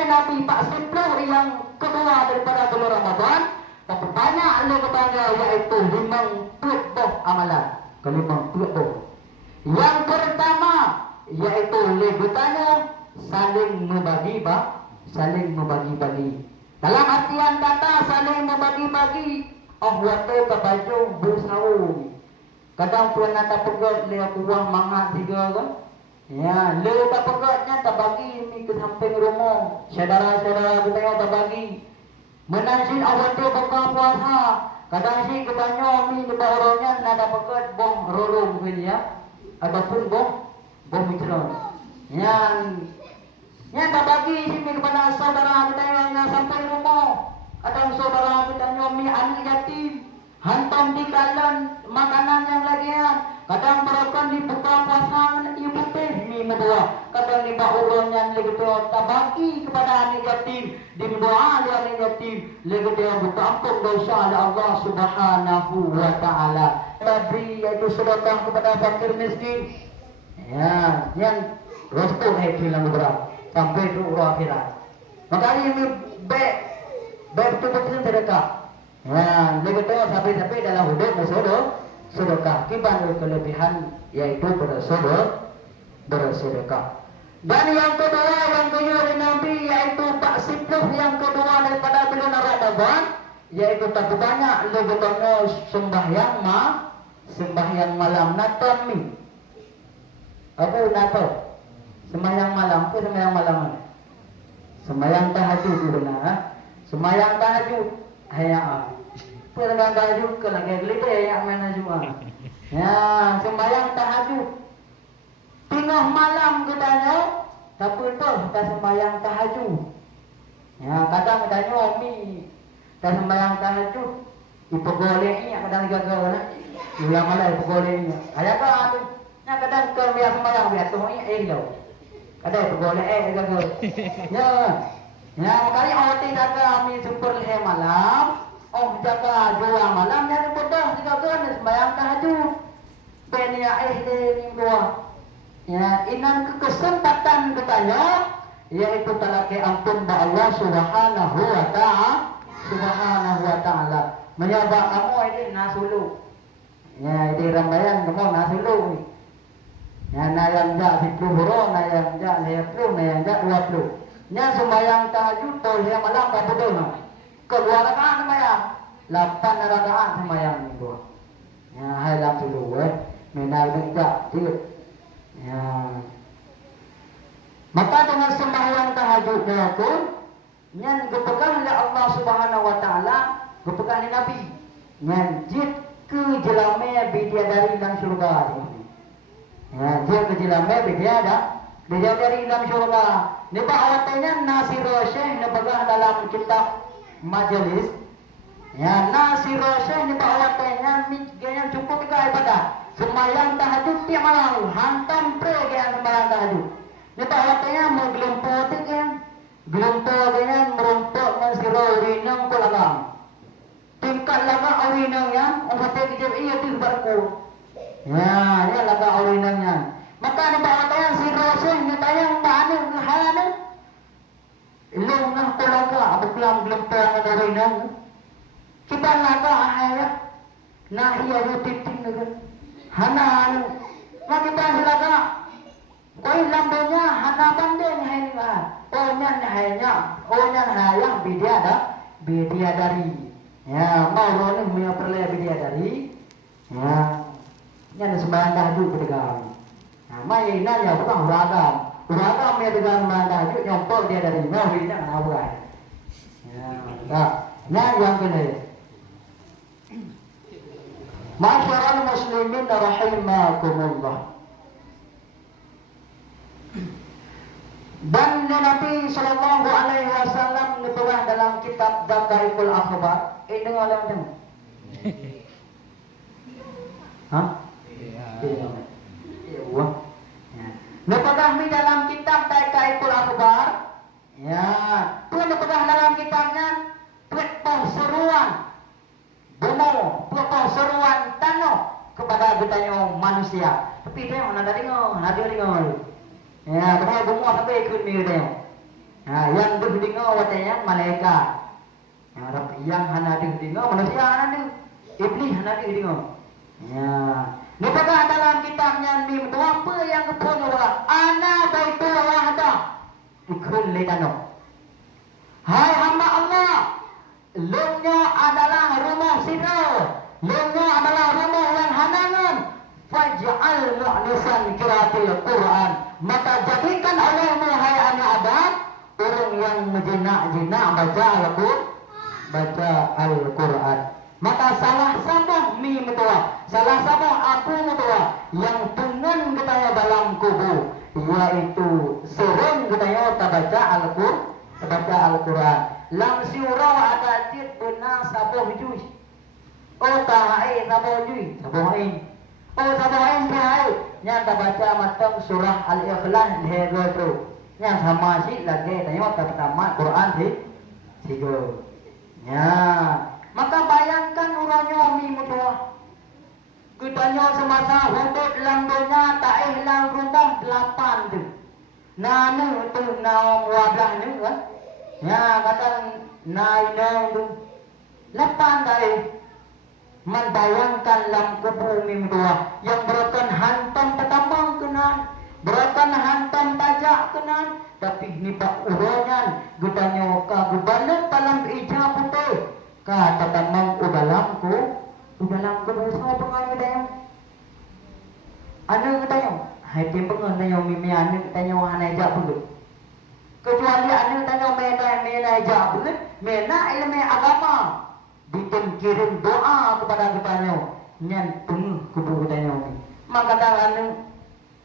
oleh Nabi Pak Simplo yang kedua daripada bulan Ramadan, tapi banyak katanya yaitu 50 amalan. Kelimang 50. Yang pertama yaitu legutannya saling membagi-bagi. Dalam artian kata saling membagi-bagi. Waktu baju bersawung. Kadang pun nak pegat dia kuah mangat tiga kan. Ya, le tak pegatnya tak bagi ni ke samping rumah. Saudara-saudara kita yang tak bagi. Menansin awak tu buka puasa. Kadang si ketanya mi kita orangnya nak tak pegat bong rorong mungkin ya. Ataupun bong mitra. Yang tak bagi sini kepada saudara kita yang sampai rumah. Kadang saudara kita nyomi anak yatim. Hantam di kalan makanan yang lagian. Kadang berakan di buka puasa ibu teh mi medua. Kadang di baurong yang lagi tak bagi kepada anak yatim. Di doa dia anak yatim. Lagi dia buka ampun dosa oleh Allah Subhanahu wa taala. Nabi yaitu sedekah kepada fakir miskin. Ya, yang restu itu yang berat sampai ke akhirat. Makanya ini baik betul-betul sedekah. Ya, lebih tahu sampai dalam hidup sedekah. Kiban kelebihan yaitu bersedekah. Dan yang kedua yang dari Nabi yaitu Pak Sipluh yang kedua daripada bulan Ramadan yaitu tak banyak lebih tahu sembahyang malam natami. Apa nato? Sembahyang malam ke sembahyang malam mana? Sembahyang tahajud benar. Sembahyang tahajud hanya sembahyang tahajud ke lagi gelite ya mana semua. Ya, sembahyang tahajud. Tengah malam katanya, tapi tu tak sembahyang tahajud. Ya, kadang katanya mi tak sembahyang tahajud. Ipogoleknya kadang gagal na. Ulang malam ipogoleknya. Ada apa tu? Nah, kadang ke biasa sembahyang biasa ni lo. Kadang ipogolek gagal. Ya, makanya awak tidak kami super leher malam. Jaga 2 malam dan bodoh juga kan sembahyang tahajud. Benia dua. Ya, inan kesempatan katanya yaitu talaki ampun ba Allah Subhanahu wa taala. Menyabak kamu ini nasulu. Ya, ini rambayan kamu nasulu. Ya, nayang ja 10 huro, nayang ja 20, nayang ja 20. Nya sembahyang tahajud boleh malam tak betul no. Kedua rakaat sembahyang, 8 rakaat sembahyang minggu. Ya, halam dulu menal dekat dia. Ya. Maka dengan sembahyang tahajudnya itu yang dipegang oleh Allah Subhanahu wa taala, dipegang oleh Nabi. Yang jid ke jelame bidadari dalam surga. Ya, jid ke jelame bidadari dalam surga. Ni awatnya Nasir Syekh nepegang dalam kitab majelis. Ya, Nasir Syekh ni awatnya yang cukup ke ibadah. Sembahyang tahajud tiap malam, hantam pre yang sembahyang tahajud. Ni awatnya mau gelumpur tiga. Gelumpur dengan merumpuk masiro urinang kulagang. Tingkat laga urinangnya, orang kata kijab iya tu berku. Ya, ya laga urinangnya. Maka ni awatnya si Syekh ni tayang mana hana. Ilong nah kulaga, abuklam gelumpur dengan urinang. Kita laga ahaya. Nah iya titik dengan. Hana kita silaga. Koi lambanya hana banding hanya. Onyan hayang bidadari. Ya, mau ni punya perle bidadari. Ya. Nya sembahyang tahajud berdegang. Nah, mai nanya bukan uragam. Uragam dia dengan sembahyang tahajud nyompol dia dari mau ini nak apa. Ya, tak. Nah, yang kena. Masyarakat muslimin rahimakumullah. Dan Nabi sallallahu alaihi wasallam ditulis dalam kitab Dakaikul Akhbar. Dengar dalam tu. Hah? Iya. Wah. Ya. Ditulis di dalam kitab Dakaikul Akhbar. Ya, tu ditulis dalam kitabnya seruan seruan tanah kepada bertanya manusia. Tapi dia nak dengar. Ya, tapi semua sampai ikut ni dia. Yang dengar watanya malaikat. Yang hana dengar manusia hana iblis hana dengar. Ya. Nipakah dalam kitabnya ni apa yang kepunya wala ana baitul wahda. Ikun letano. Hai hamba Allah, lumnya adalah rumah sira. Lumnya adalah rumah yang hanangan. Faj'al mu'nisan qiraatil Quran. Maka jadikan olehmu hai anak Adam orang yang menjinak-jinak baca Al-Quran. Maka salah sama mi mutua, salah sama aku mutua yang dengan katanya dalam kubur, yaitu sering katanya baca Al-Quran. Lam surau ada jid benar sabuh juz. Oh tahai sabuh juz, sabuhin. Oh sabuhin tahai. Yang baca matang surah Al-Ikhlas hero tu. Yang sama sih lagi tanya pertama Quran tiga. Ya. Maka bayangkan uranya mi mutua. Kitanya semasa hudud landonya tak lang rumah 8 tu. Nanu tu naum wablah ni kan. Ya kata naik tu. 8 tadi. Membayangkan lam kubur mi mutua yang beratan hantam petambang kenan, beratan hantam pajak kenan, tapi ni pak uranya kitanya kagubalan dalam ijab putih. Kata tamang udalamku berusaha pengen dayang. Anu katanya, hai tim pengen dayang mimi anu katanya wana aja pun. Kecuali anu katanya mena aja pun, mena ilmu agama. Dikirim doa kepada kitanya, nyan penuh kubu katanya ni. Maka anu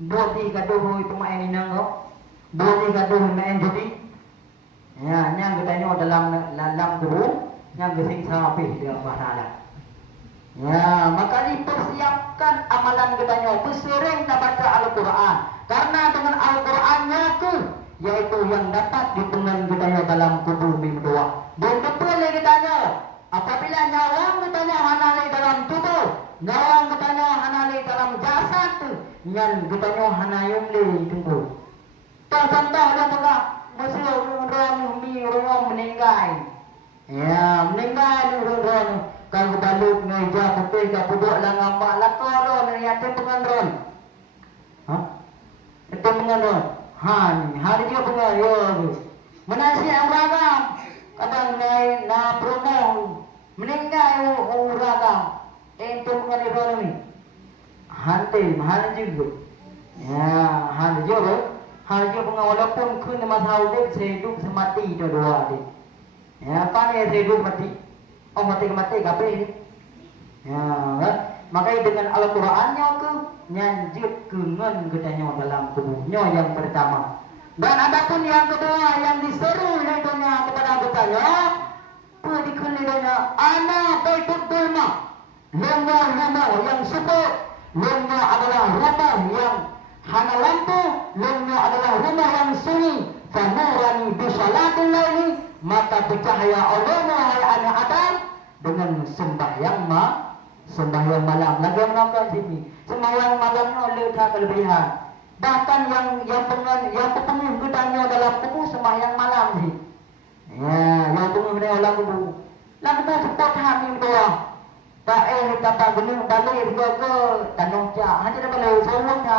bodi kaduh itu main inang bodi kaduh main jadi. Ya, nyan katanya dalam kubu. Yang gesing sampai di Allah Ta'ala. Ya, maka dipersiapkan amalan katanya bersering baca Al-Quran. Karena dengan Al-Qurannya tu, yaitu yang dapat dipengen katanya dalam kubur mimdoa. Dan betul katanya, apabila nyawang katanya hanali dalam tubuh, nyawang katanya hanali dalam jasad tu, yang katanya hanayum li tunggu. Contoh yang tengah, mesti orang meninggal. Ya, meninggal orang kalau balik meja putih ke puduk lang ambak lakor ni yang pengendron. Itu pengendron. Hari dia pengendron. Yo. Menasi ragam. Kadang naik na promo. Meninggal ragam. Itu pengendron ni. Hal juga. Ya, hal juga. Hal juga walaupun kun masa hidup hidup semati dua dia. Ya, apa ni hidup mati? Oh mati kape ni. Ya, maka dengan Al-Qurannya ke nyanjut kengan katanya dalam tubuhnya yang pertama. Dan adapun yang kedua yang diseru lainnya kepada katanya, dikelilingi ana baitul dulma. Rumah yang support. Rumah adalah rumah yang hana lampu. Rumah adalah rumah yang sunyi. Fanurani bisalatil laili. Maka bercahaya olehmu hai anak Adam dengan sembahyang malam. Lagi menonton sini. Sembahyang malamnya letak kelebihan. Bahkan yang penuh gedanya dalam kubur sembahyang malam ni. Ya, yang penuh dalam kubur. Lalu tu cepat hamil doa. Tak kata gunung balik ke tanong cak. Hanya dah balik seorangnya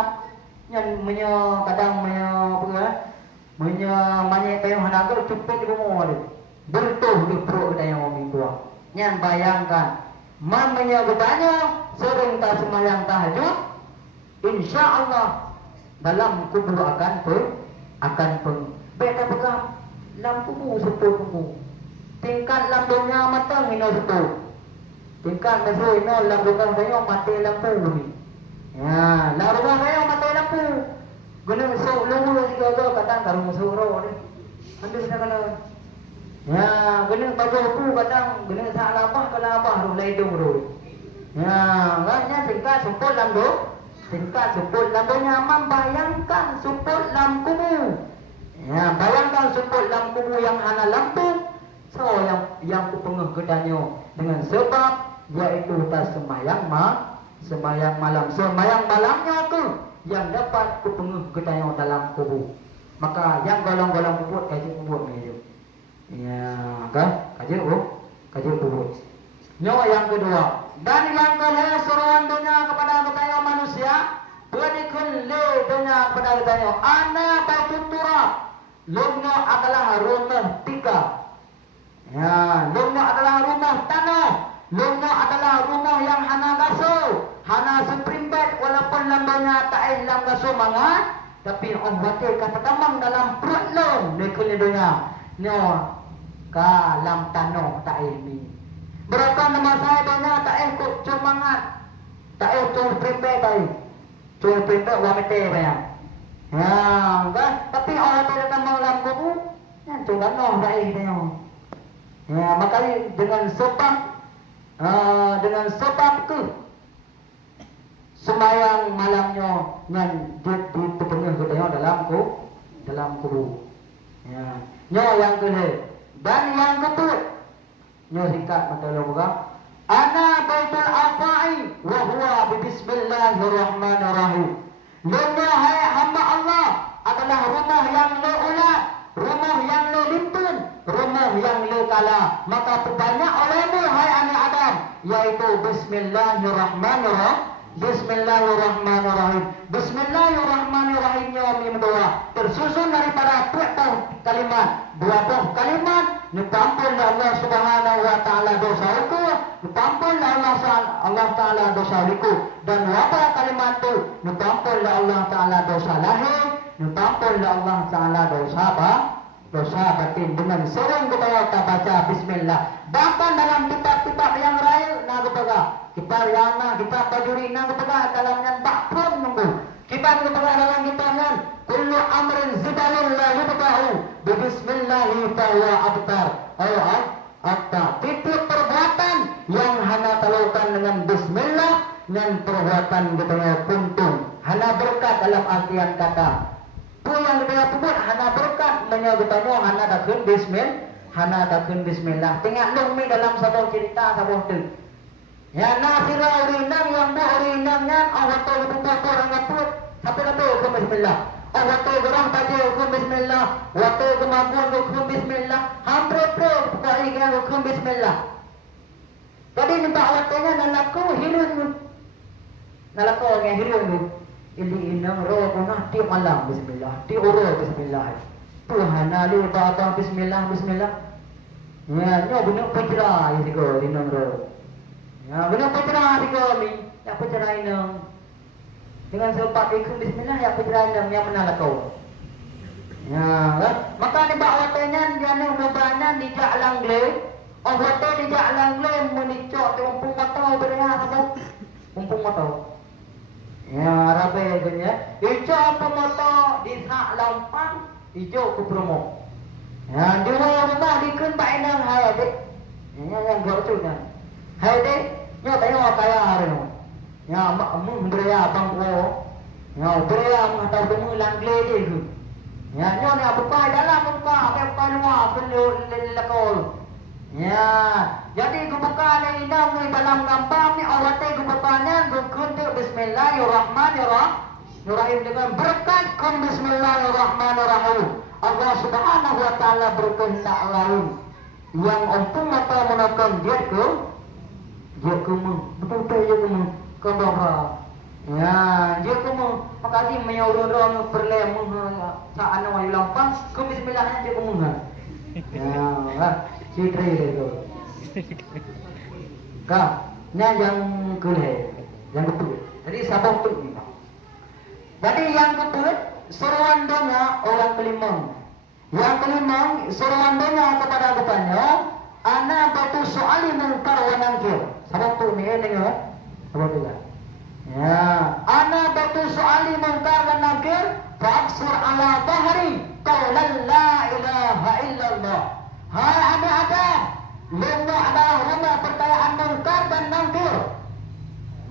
yang kadang banyak kayu hanaga cepet di rumah dia. Bertuh di perut dia yang omong tua. Yang bayangkan, mamanya bertanya sering tak semayang tahajud, insya Allah dalam kubur akan beta pegang dalam kubur sepuluh kubur. Tingkat lampunya matang minum sepuluh. Tingkat mesra ino lampukan saya mati lampu ni. Ya, lampukan saya mati lampu. Gunung sok lumu juga kadang karung suro ni. Anda sudah kalau ya gunung baju aku kadang gunung salah apa kalau apa ru laidung ru. Ya, gannya tingkat sepuluh lampu. Tingkat sepuluh lampunya membayangkan sepuluh lampu. Ya, bayangkan sepuluh lampu yang hana lampu. So yang ku pengeh kedanyo dengan sebab yaitu tas sembahyang malam. Sembahyang malamnya tu yang dapat ku pengeh kedanyo dalam kubur. Maka yang golong-golong bubut kaji bubut ni. Ya, kan? Kaji bubut. Nyawa yang kedua. Dan yang kedua seruan dunia kepada ketanya manusia. Berikun le dunia kepada ketanya. Ana batu turab. Lumnya adalah rumah tiga. Ya, lumnya adalah rumah tanah. Lumnya adalah rumah yang hana gaso. Hana seprimbat walaupun lambanya tak ilang gaso mangat. Tapi orang batil kata tamang dalam perut lom. Berikun le dunia. Nyawa. Kalam tanah tak ilmi. Berapa nama saya dunia tak ikut cumangat. Tak ikut primbat tadi. Cuma primbat wamete bayang. Ya, kan? Tapi orang tidak tambah dalam kubu, ya, coba noh baik tengok. Ya, makanya dengan sebab tu sembahyang malamnya dengan di tengah kita dalam kubu. Ya, yang kedua dan yang ketiga, singkat masalah buka. Ana baitul afai wa huwa bismillahirrahmanirrahim. Rumah hai hamba Allah adalah rumah yang le ulat, rumah yang le limpun, rumah yang le kala. Maka perbanyak olehmu hai anak Adam, yaitu Bismillahirrahmanirrahim. Bismillahirrahmanirrahim. Bismillahirrahmanirrahimnya berdoa tersusun daripada dua kalimat. Diampun Allah Subhanahu wa taala dosaku, diampun Allah taala dosaku, dan apa kalimat itu diampun Allah taala dosa lahir, diampun Allah taala dosa batin. Dengan sering kita baca bismillah. Bahkan dalam kitab-kitab yang lain kitab yana, kitab tajwid na dalamnya bakpun nunggu. Kitab dalam kitabnya kullu amrin zibalun la yubta'u bi bismillahi fa huwa abtar. Titik perbuatan yang hana talukan dengan bismillah dan perbuatan kita puntung. Hana berkat dalam artian kata. Yang kita sebut hana berkat menyebutnya hana dakun bismillah. Tengok lumi dalam satu cerita satu tu. Ya nasira urinang yang bu urinangnya awak tahu buka orang ngaput. Tapi kata hukum bismillah. Awak tahu orang tadi hukum bismillah. Waktu kemampuan hukum bismillah. Hampir buka ikan hukum bismillah. Jadi minta awaknya nalaku hirun. Nalaku yang hirun. Ili inang roh punah ti malam bismillah. Ti uro bismillah. Tuhan ali bapa bismillah. Ya, nyo benar pejra isiko inang roh. Ya, benar pejra isiko mi. Ya pejra inang. Dengan sebab ikut bismillah ya pejra inang yang menalakau. Ya, maka ni bawatnya dia ni mubana di jalan gle. Awatnya di jalan gle menicok di umpung matau berea apa? Umpung matau. Ya, rabe ganya. Ijo pemoto di sak lampang, ijo ku promo. Ya, di rumah dikun bainang hai dek. Ya, yang gorcu kan. Hai dek, nyo tayo kaya hari. Ya, mu berea bang ko. Ya, berea mu tahu demu langle dia ku. Ya, nyo ni apa dalam apa luar penlakol. Ya, jadi buka ni dalam gampang ni awak teh bukanya kuntuk bismillahirrahmanirrahim dengan berkat kun bismillahirrahmanirrahim. Allah Subhanahu wa taala berkehendak lain yang untung atau menakan dia ke betul-betul dia ke bawah. Ya, dia ke makasih menyuruh berlemu saat nak lampang ke bismillahnya dia ke ya, citra itu. Yang kedua, yang kedua. Jadi sabang tu. Jadi yang kedua, seruan doa orang kelima. Yang kelima, seruan doa kepada bertanya, ana batu soali mungkar wa nangkir. Sabang tu ni dengar. Sabang tu. Ya, ana batu soali mungkar wa nangkir, fa'aksir ala bahri qawlan la ilaha illallah. Hai anak Adam, lumba adalah rumah percayaan mungkar dan nangkir.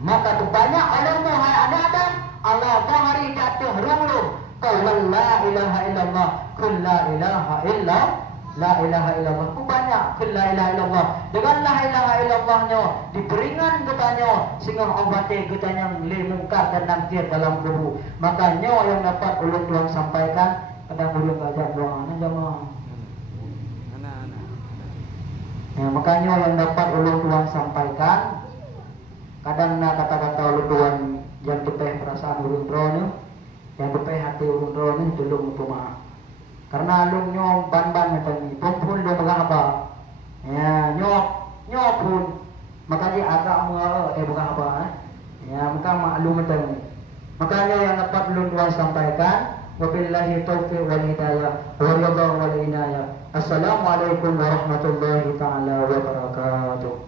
Maka banyak olehmu hai anak Adam, Allah bahari jatuh rumlum. Qawlan la ilaha illallah, kun la ilaha illallah. Banyak kun la ilaha illallah. Dengan la ilaha illallahnya diberingan katanya sehingga Allah katanya le mungkar dan nangkir dalam kubur. Makanya yang dapat ulun Tuhan sampaikan dah ulun ajak doa na jamaah. Anak-anak. Ya, makanya yang dapat ulun tuan sampaikan, kadang na kata-kata ulun tuan yang tepeh perasaan ulun drone, yang tepeh hati ulun drone tulung upama. Karena ulun nyo ban-ban macam ni, pun lo apa? Ya, nyo pun makanya agak bukan apa? Ya, maka maklum macam ni. Makanya yang dapat ulun tuan sampaikan, wabillahi taufiq wal hidayah wa ridha wal inayah. Assalamualaikum warahmatullahi taala wabarakatuh.